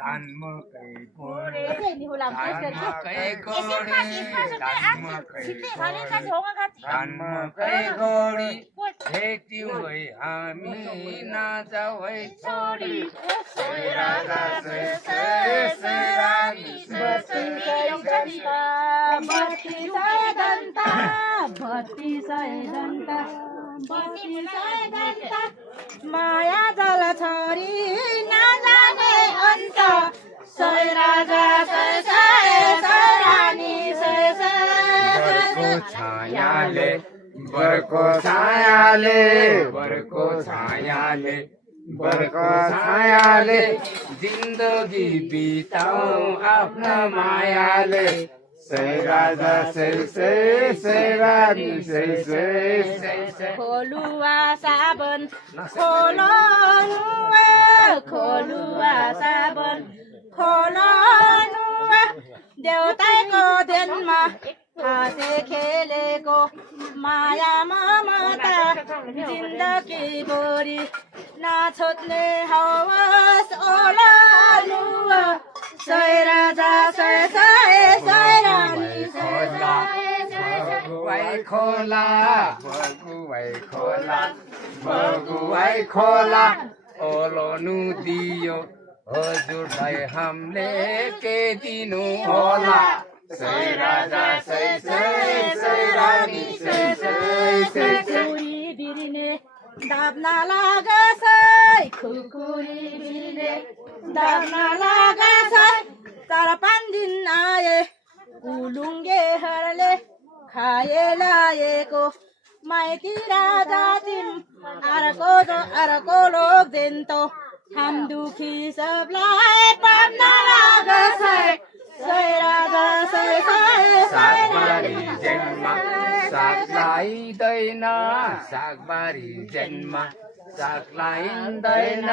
धान मकै गोडे धान मकै गोडी खेती भई हामी नाचौ है छोडी राजा माया जल छोरी नजाने अन्त सय राजा छायाले बरको छायाले बरको छायाले बरको छायाले जिन्दगी बिताऊ आफ्ना मायाले सय राजा सय रानी सय खोलुवा साबन खोलो खोलुवा साबन खोलो देउताको ध्यानमा हाँसे खेलेको माया ममता जिन्दगी भरि नाछोड्ने हवस ओलानु सय राजा सय रानी बगुवाई खोला बगुवाई खोला बगुवाई खोला ओलोनु दियो हजुरलाई हामीले के दिनु होला सय राजा सय रानी सय बिरिने दाब्न लागछ खुकुरी बिरिने दाब्न लागछ तर 5 दिन आए उलुङ्गेहरूले खाए लाएको माइती राजा तिम अर्को लोक देन्तो हम दुखी सबलाई पाप्न लागछ सय राजा सय सागबारी जन्म साग लाइदैन सागबारी जन्म साग लाइदैन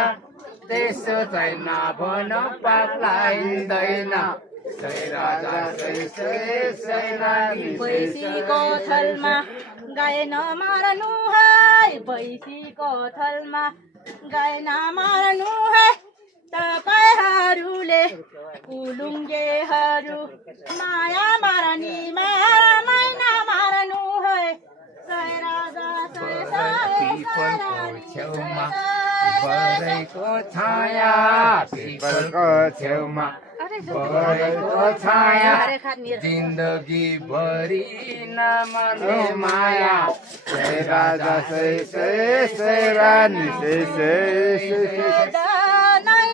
त्यसो छैन भन पाक लाइदैन सय राजा सय रानी भैँसीको थलमा गाई नमार्नु है भैँसीको थलमा गाई नमार्नु है तपाईहरूले उलुङ्गेहरू माया मार्नी मायामै नमार्नु है सय राजा सय छेउमा बरैको छाया पिपलको छेउमा बरैको छाया जिन्दगी भरि नमर्ने माया सय राजा सय रानी सय